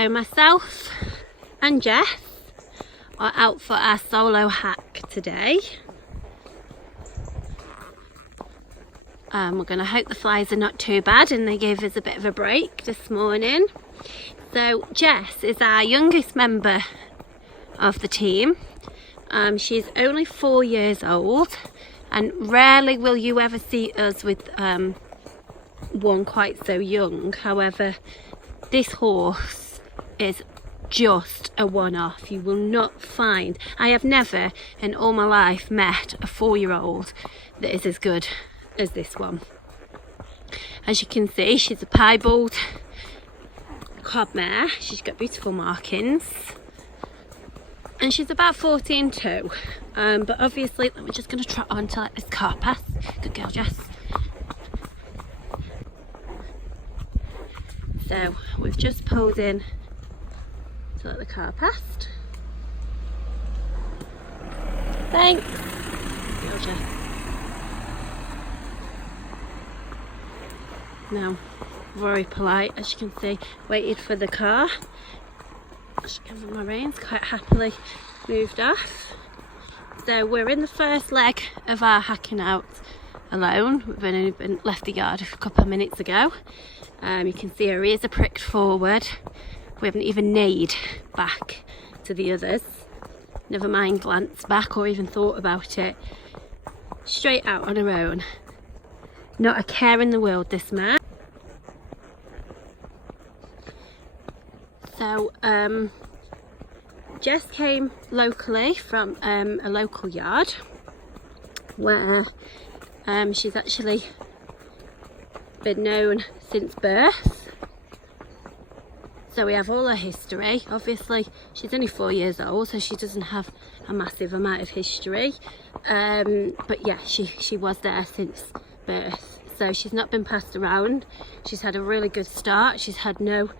So myself and Jess are out for our solo hack today. We're going to hope the flies are not too bad and they gave us a bit of a break this morning. So Jess is our youngest member of the team. She's only 4 years old, and rarely will you ever see us with one quite so young. However, this horse is just a one-off. You will not find, I have never in all my life met a 4-year-old that is as good as this one. As you can see, she's a piebald cob mare. She's got beautiful markings and she's about 14.2, but obviously we're just going to trot on to let this car pass. Good girl, Jess. So we've just pulled in to let the car past. Thanks. Good girl, Jess. Now, very polite, as you can see, waited for the car. Just give her my reins, quite happily moved off. So we're in the first leg of our hacking out alone. We've only been left the yard a couple of minutes ago. You can see her ears are pricked forward. We haven't even neighed back to the others. Never mind glance back or even thought about it. Straight out on her own. Not a care in the world, this mare. So Jess came locally from a local yard where she's actually been known since birth. So we have all her history. Obviously she's only 4 years old, so she doesn't have a massive amount of history, but yeah, she was there since birth. So she's not been passed around. She's had a really good start. She's had no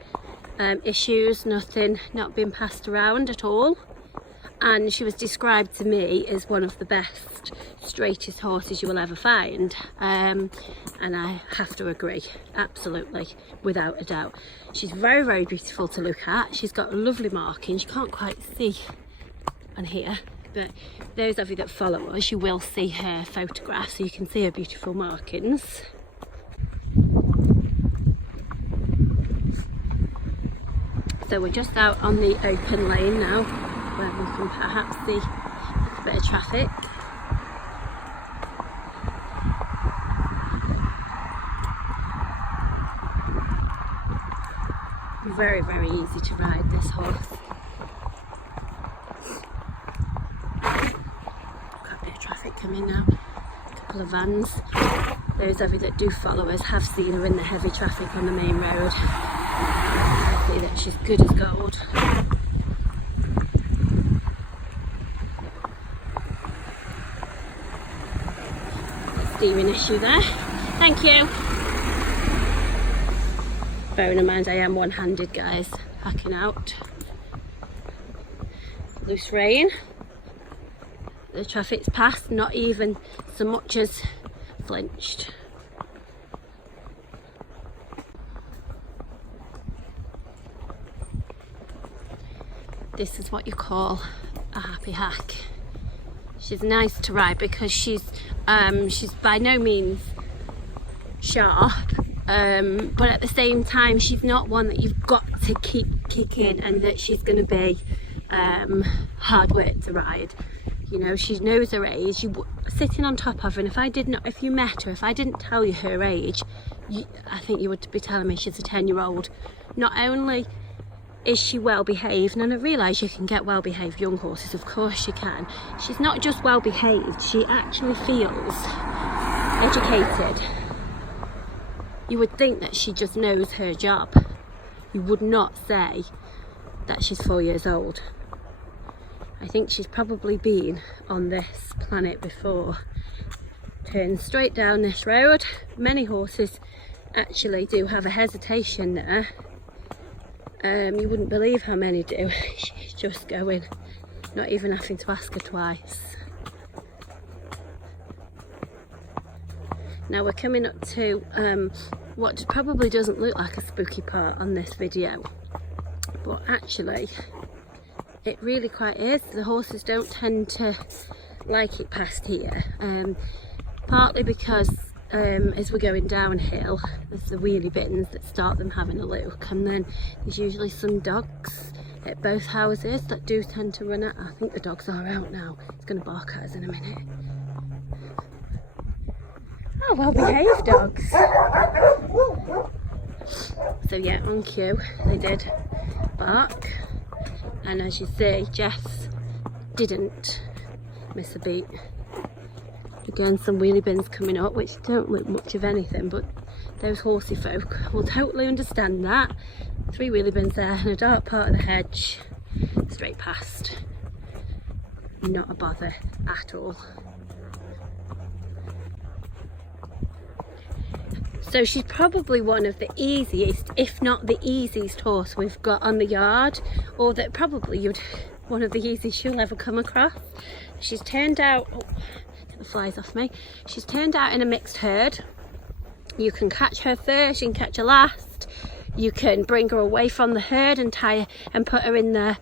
issues, nothing, not been passed around at all. And she was described to me as one of the best, straightest horses you will ever find. And I have to agree, absolutely, without a doubt. She's very, very beautiful to look at. She's got lovely markings. You can't quite see on here, but those of you that follow us, you will see her photograph, so you can see her beautiful markings. So we're just out on the open lane now, where we can perhaps see a bit of traffic. Very, very easy to ride, this horse. Got a bit of traffic coming now. A couple of vans. Those of you that do follow us have seen her in the heavy traffic on the main road. See that she's good as gold. Steering issue there. Thank you. Bearing in mind I am one-handed, guys, hacking out. Loose rein. The traffic's passed, not even so much as flinched. This is what you call a happy hack. She's nice to ride because she's by no means sharp, but at the same time she's not one that you've got to keep kicking and that she's going to be hard work to ride. You know, she knows her age. You sitting on top of her, and if you met her, if I didn't tell you her age, I think you would be telling me she's a 10-year-old. Not only is she well behaved, and I realise you can get well behaved young horses, of course you can. She's not just well behaved, she actually feels educated. You would think that she just knows her job. You would not say that she's 4 years old. I think she's probably been on this planet before. Turn straight down this road. Many horses actually do have a hesitation there. You wouldn't believe how many do. She's just going, not even having to ask her twice. Now we're coming up to what probably doesn't look like a spooky part on this video, but actually it really quite is. The horses don't tend to like it past here, partly because as we're going downhill there's the wheelie bins that start them having a look, and then there's usually some dogs at both houses that do tend to run out. I think the dogs are out now. It's going to bark at us in a minute. Oh, well behaved dogs. So yeah, on cue they did bark, and as you see, Jess didn't miss a beat. Again, some wheelie bins coming up, which don't look much of anything, but those horsey folk will totally understand that. 3 wheelie bins there and a dark part of the hedge straight past. Not a bother at all. So she's probably one of the easiest, if not the easiest horse we've got on the yard, or that probably one of the easiest you'll ever come across. She's turned out, oh, get the flies off me. She's turned out in a mixed herd. You can catch her first, you can catch her last. You can bring her away from the herd and tie her and put her in the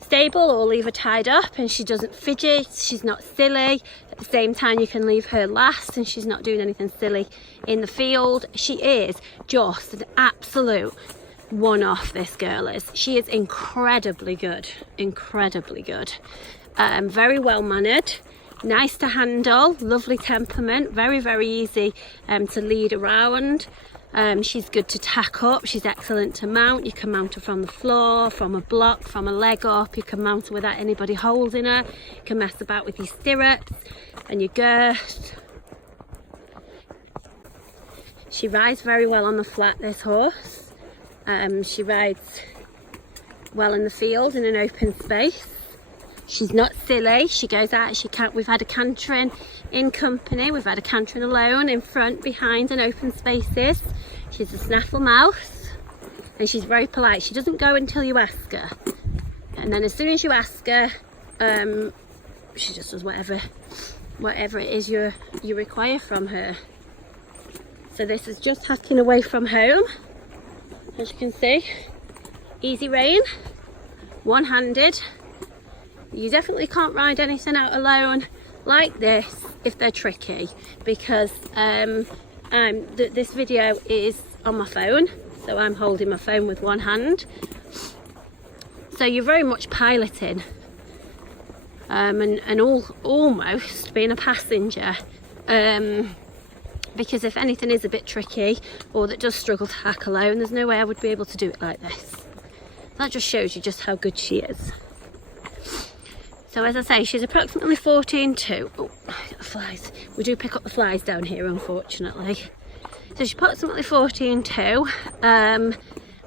stable, or leave her tied up and she doesn't fidget, she's not silly. At the same time, you can leave her last and she's not doing anything silly in the field. She is just an absolute one-off, this girl is. She is incredibly good, incredibly good. Very well mannered, nice to handle, lovely temperament, very, very easy to lead around. She's good to tack up, she's excellent to mount. You can mount her from the floor, from a block, from a leg up. You can mount her without anybody holding her. You can mess about with your stirrups and your girth. She rides very well on the flat, this horse. She rides well in the field in an open space. She's not silly, she goes out, we've had a cantering in company, we've had a cantering alone, in front, behind, and open spaces. She's a snaffle mouse, and she's very polite. She doesn't go until you ask her, and then as soon as you ask her, she just does whatever it is you require from her. So this is just hacking away from home, as you can see. Easy rein, one-handed. You definitely can't ride anything out alone like this if they're tricky, because this video is on my phone, so I'm holding my phone with one hand. So you're very much piloting and almost being a passenger, because if anything is a bit tricky or that does struggle to hack alone, there's no way I would be able to do it like this. That just shows you just how good she is. So as I say, she's approximately 14.2. Oh, flies. We do pick up the flies down here, unfortunately. So she's approximately 14.2.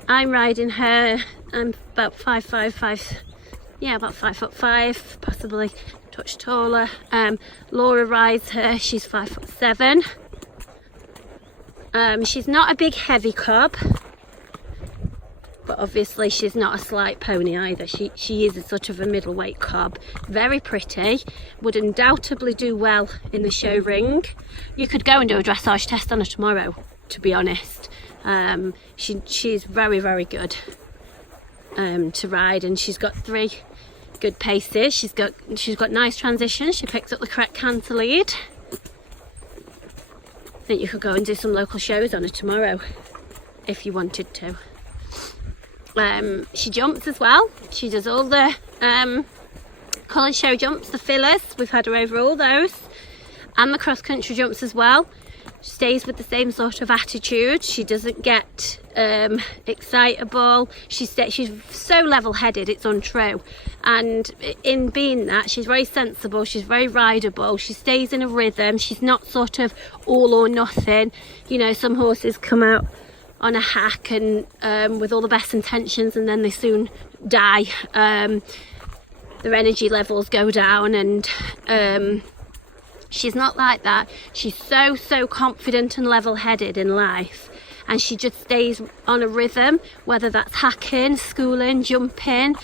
I'm riding her, I'm about 5'5", yeah, about 5'5", possibly a touch taller. Laura rides her, she's 5'7". She's not a big heavy cob, but obviously she's not a slight pony either. She is a sort of a middleweight cob. Very pretty, would undoubtedly do well in the show ring. You could go and do a dressage test on her tomorrow, to be honest. She's very, very good to ride, and she's got 3 good paces. She's got nice transitions. She picks up the correct canter lead. I think you could go and do some local shows on her tomorrow if you wanted to. She jumps as well. She does all the college show jumps, the fillers. We've had her over all those, and the cross country jumps as well. She stays with the same sort of attitude. She doesn't get excitable. She's so level-headed, it's untrue. And in being that, she's very sensible. She's very rideable. She stays in a rhythm. She's not sort of all or nothing. You know, some horses come out on a hack and with all the best intentions, and then they soon die. Their energy levels go down, and she's not like that. She's so confident and level-headed in life, and she just stays on a rhythm, whether that's hacking, schooling, jumping.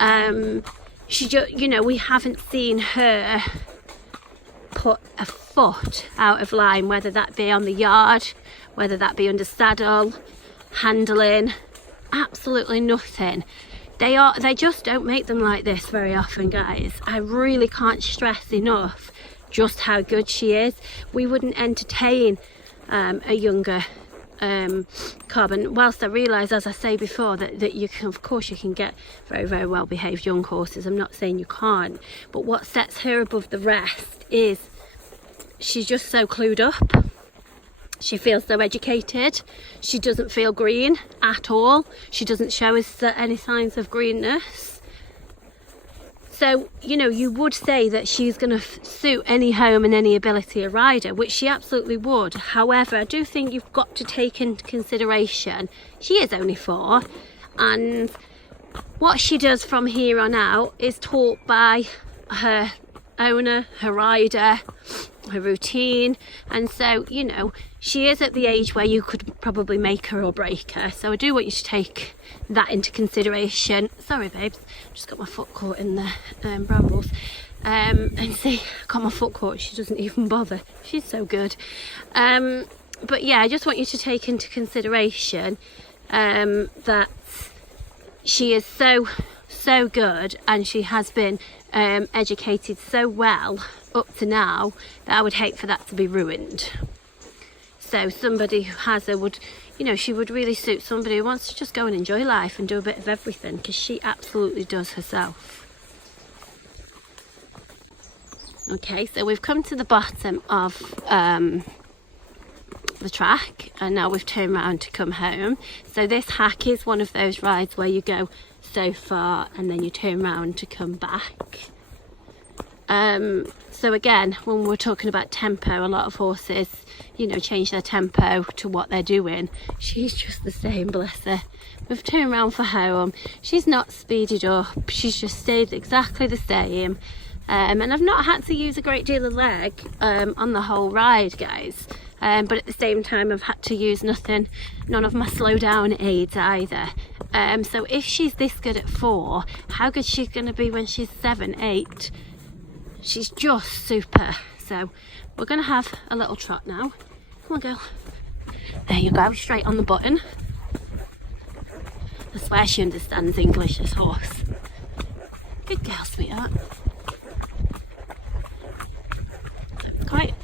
You know, we haven't seen her put a foot out of line, whether that be on the yard, whether that be under saddle, handling, absolutely nothing. They just don't make them like this very often, guys. I really can't stress enough just how good she is. We wouldn't entertain a younger cob, and whilst I realise, as I say before, that you can, of course, you can get very, very well behaved young horses. I'm not saying you can't, but what sets her above the rest is she's just so clued up. She feels so educated. She doesn't feel green at all. She doesn't show us any signs of greenness. So, you know, you would say that she's going to suit any home and any ability of rider, which she absolutely would. However, I do think you've got to take into consideration she is only 4, and what she does from here on out is taught by her owner, her rider, her routine. And so, you know, she is at the age where you could probably make her or break her. So I do want you to take that into consideration. Sorry babes, just got my foot caught in the brambles. And see, I got my foot caught, she doesn't even bother. She's so good. But yeah, I just want you to take into consideration that she is so good, and she has been educated so well up to now that I would hate for that to be ruined. So somebody who has her would, you know, she would really suit somebody who wants to just go and enjoy life and do a bit of everything, because she absolutely does herself. Okay, so we've come to the bottom of the track, and now we've turned around to come home. So this hack is one of those rides where you go so far and then you turn around to come back. So again, when we're talking about tempo, a lot of horses, you know, change their tempo to what they're doing. She's just the same, bless her. We've turned around for home. She's not speeded up, she's just stayed exactly the same. And I've not had to use a great deal of leg on the whole ride, guys. But at the same time, I've had to use none of my slow down aids either. So if she's this good at 4, how good she's going to be when she's 7, 8? She's just super. So we're going to have a little trot now. Come on, girl. There you go, straight on the button. I swear she understands English, this horse. Good girl, sweetheart. Quite,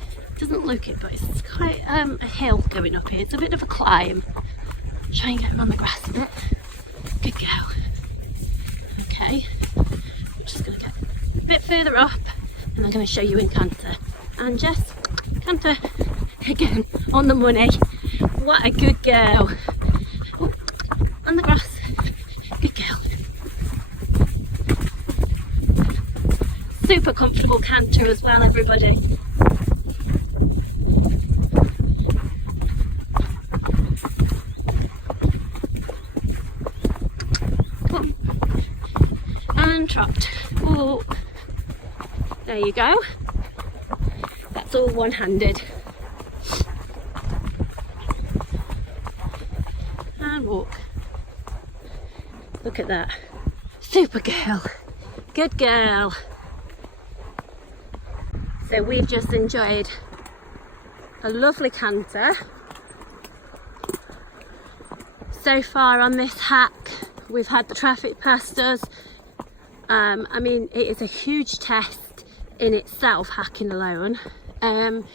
doesn't look it, but it's quite a hill going up here. It's a bit of a climb. Try and get him on the grass a bit. Good girl. Okay, we're just going to get a bit further up, and I'm going to show you in canter. And Jess, canter again on the money. What a good girl. Oh, on the grass. Good girl. Super comfortable canter as well, everybody. And trot. Oh, there you go. That's all one-handed. And walk. Look at that. Super girl. Good girl. So we've just enjoyed a lovely canter. So far on this hack, we've had the traffic past us. I mean, it is a huge test in itself, hacking alone. And,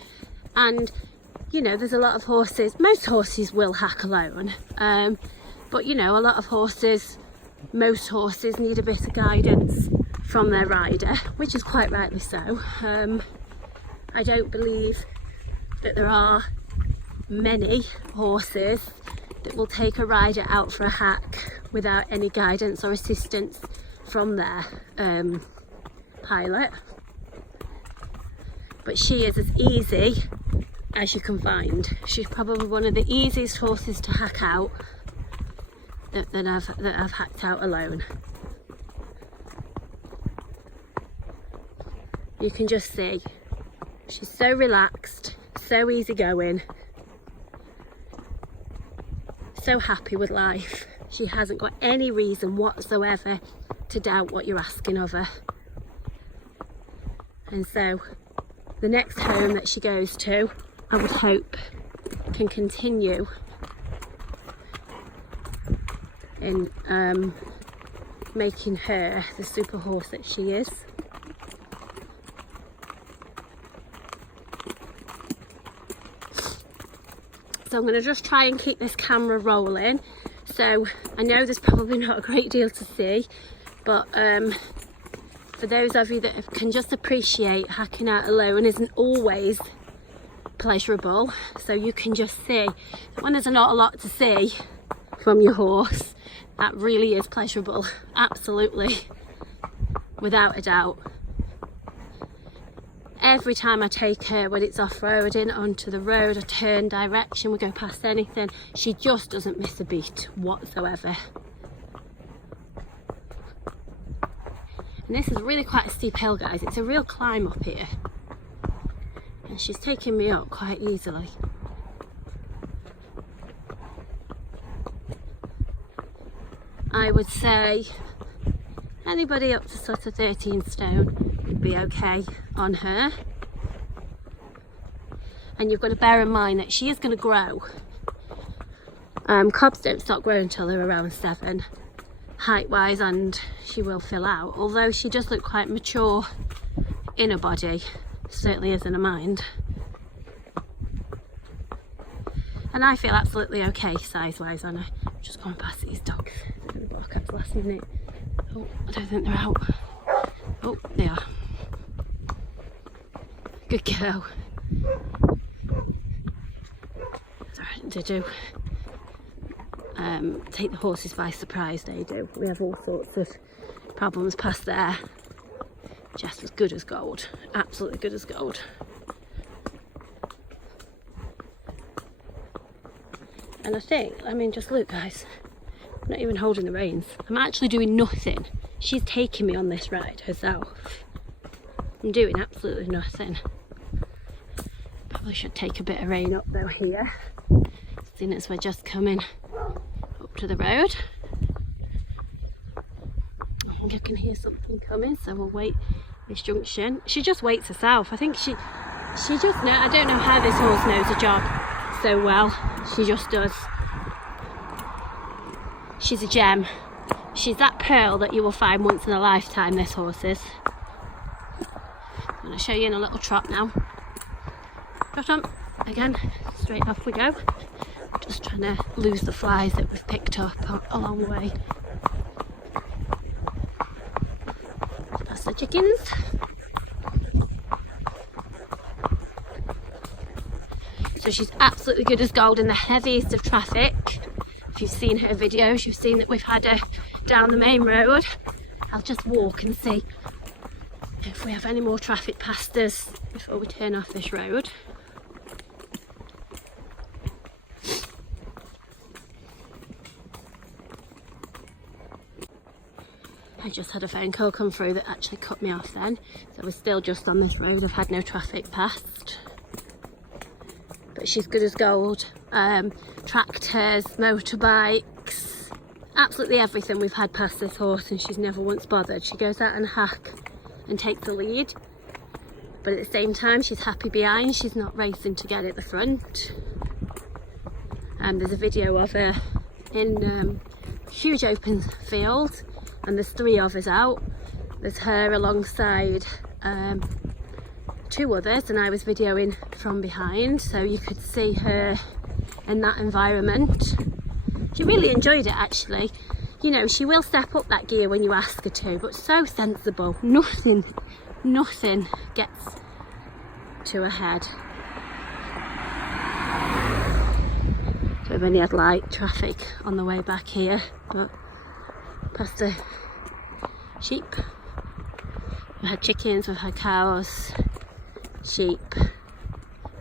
you know, there's a lot of horses, most horses will hack alone. But, you know, a lot of horses, most horses need a bit of guidance from their rider, which is quite rightly so. I don't believe that there are many horses that will take a rider out for a hack without any guidance or assistance from their pilot. But she is as easy as you can find. She's probably one of the easiest horses to hack out that I've hacked out alone. You can just see she's so relaxed, so easygoing, so happy with life. She hasn't got any reason whatsoever to doubt what you're asking of her. And so the next home that she goes to, I would hope, can continue in making her the super horse that she is. So I'm going to just try and keep this camera rolling. So I know there's probably not a great deal to see, but for those of you that can just appreciate hacking out alone isn't always pleasurable. So you can just see that when there's not a lot to see from your horse, that really is pleasurable, absolutely, without a doubt. Every time I take her, when it's off-roading, onto the road, I turn direction, we go past anything, she just doesn't miss a beat whatsoever. And this is really quite a steep hill, guys. It's a real climb up here. And she's taking me up quite easily. I would say anybody up to sort of 13 stone would be okay on her. And you've got to bear in mind that she is going to grow. Cobs don't start growing until they're around 7, height wise, and she will fill out. Although she does look quite mature in her body, certainly is in her mind. And I feel absolutely okay size wise on her. I'm just going past these dogs. The bark at the last minute. Oh, I don't think they're out. Oh, they are. Good girl. Sorry, they do take the horses by surprise, they do. We have all sorts of problems past there. Jess was good as gold, absolutely good as gold. And I think, I mean, just look guys, I'm not even holding the reins. I'm actually doing nothing. She's taking me on this ride herself. I'm doing absolutely nothing. Probably should take a bit of rein up though here, seeing as we're just coming up to the road. I think I can hear something coming, so we'll wait this junction. She just waits herself. I think she just know. I don't know how this horse knows her job so well. She just does. She's a gem. She's that pearl that you will find once in a lifetime, this horse is. I'm going to show you in a little trot now. Trot on. Again, straight off we go. Just trying to lose the flies that we've picked up along the way. Past the chickens. So she's absolutely good as gold in the heaviest of traffic. If you've seen her videos, you've seen that we've had her down the main road. I'll just walk and see if we have any more traffic past us before we turn off this road. I just had a phone call come through that actually cut me off then. So we're still just on this road. I've had no traffic past. But she's good as gold. Tractors, motorbikes, absolutely everything we've had past this horse, and she's never once bothered. She goes out and hack and takes the lead, but at the same time she's happy behind. She's not racing to get at the front. There's a video of her in huge open field, and there's 3 of us out. There's her alongside 2 others, and I was videoing from behind, so you could see her in that environment. She really enjoyed it actually. You know, she will step up that gear when you ask her to, but so sensible. Nothing gets to her head. So we've only had light traffic on the way back here, but past the sheep. We've had chickens, we've had cows, sheep,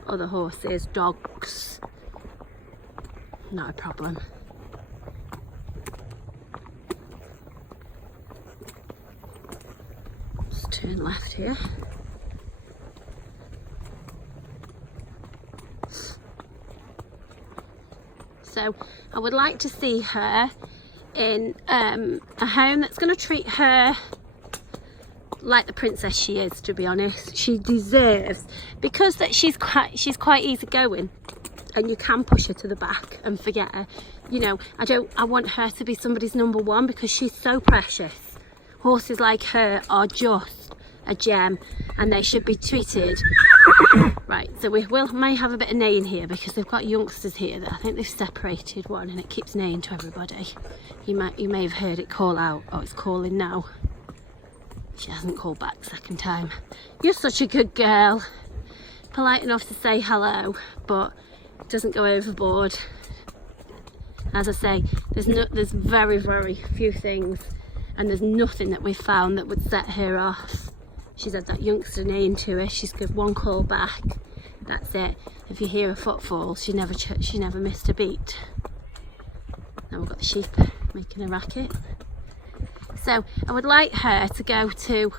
other horses, dogs. Not a problem. Just turn left here. So I would like to see her in a home that's going to treat her like the princess she is, to be honest. She deserves, because that she's quite easygoing, and you can push her to the back and forget her. you know, I want her to be somebody's number one because she's so precious. Horses like her are just a gem and they should be treated right. So we may have a bit of neighing here because they've got youngsters here that I think they've separated one and it keeps neighing to everybody. You may have heard it call out. Oh, it's calling now. She hasn't called back second time. You're such a good girl. Polite enough to say hello, but doesn't go overboard. As I say, there's very, very few things, and there's nothing that we've found that would set her off. She's had that youngster neighing to her. She's given one call back. That's it. If you hear a footfall, she never missed a beat. Now we've got the sheep making a racket. So I would like her to go to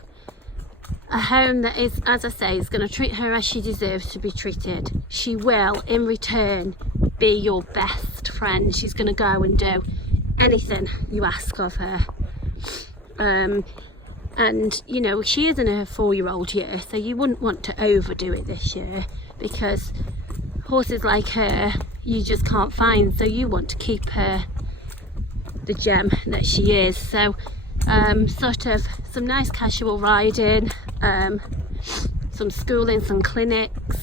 a home that is, as I say, is going to treat her as she deserves to be treated. She will, in return, be your best friend. She's going to go and do anything you ask of her. And you know, she is in her 4-year-old year, so you wouldn't want to overdo it this year because horses like her you just can't find, so you want to keep her the gem that she is. So sort of some nice casual riding, some schooling, some clinics,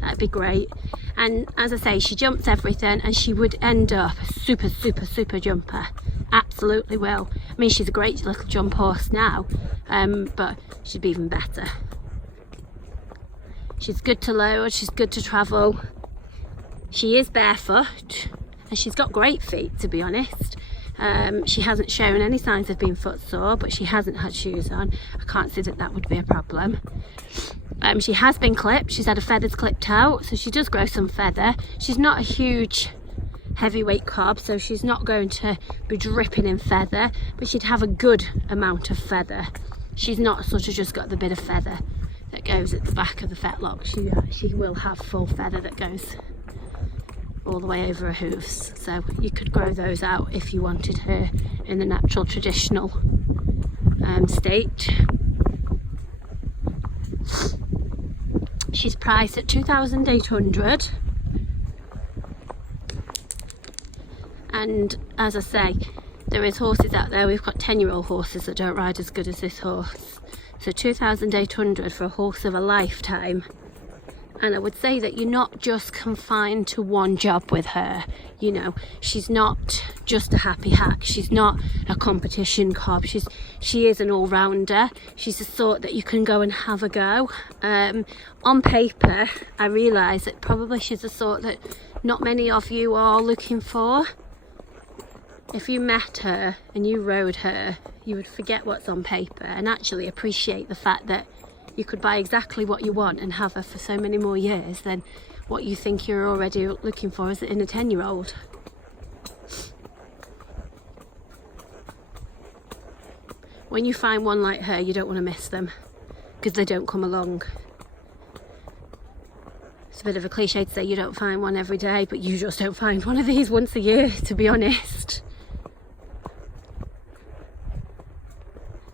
that'd be great. And as I say, she jumps everything and she would end up a super jumper. Absolutely will. I mean, she's a great little jump horse now, but she'd be even better. She's good to load, she's good to travel. She is barefoot and she's got great feet, to be honest. She hasn't shown any signs of being footsore, but she hasn't had shoes on. I can't see that would be a problem. She has been clipped. She's had her feathers clipped out, so she does grow some feather. She's not a huge heavyweight cob, so she's not going to be dripping in feather, but she'd have a good amount of feather. She's not sort of just got the bit of feather that goes at the back of the fetlock. She will have full feather that goes all the way over her hooves, so you could grow those out if you wanted her in the natural traditional state. She's priced at 2,800, and as I say, there is horses out there. We've got 10-year-old horses that don't ride as good as this horse, so 2,800 for a horse of a lifetime. And I would say that you're not just confined to one job with her. You know, she's not just a happy hack. She's not a competition cob. She is an all-rounder. She's the sort that you can go and have a go. On paper, I realise that probably she's the sort that not many of you are looking for. If you met her and you rode her, you would forget what's on paper and actually appreciate the fact that you could buy exactly what you want and have her for so many more years than what you think you're already looking for as in a 10-year-old. When you find one like her, you don't want to miss them because they don't come along. It's a bit of a cliche to say you don't find one every day, but you just don't find one of these once a year, to be honest.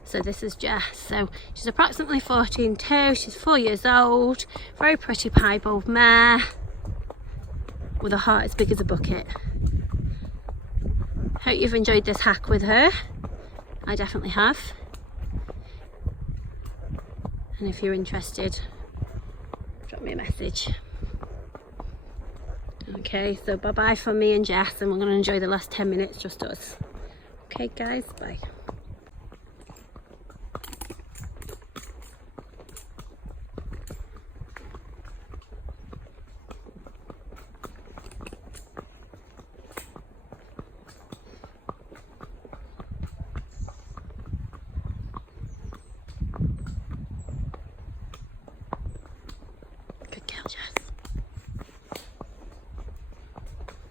So this is Jess. So she's approximately 14'2", she's 4 years old, very pretty piebald mare with a heart as big as a bucket. Hope you've enjoyed this hack with her. I definitely have. And if you're interested, drop me a message. Okay, so bye bye from me and Jess, and we're going to enjoy the last 10 minutes just us. Okay guys, bye.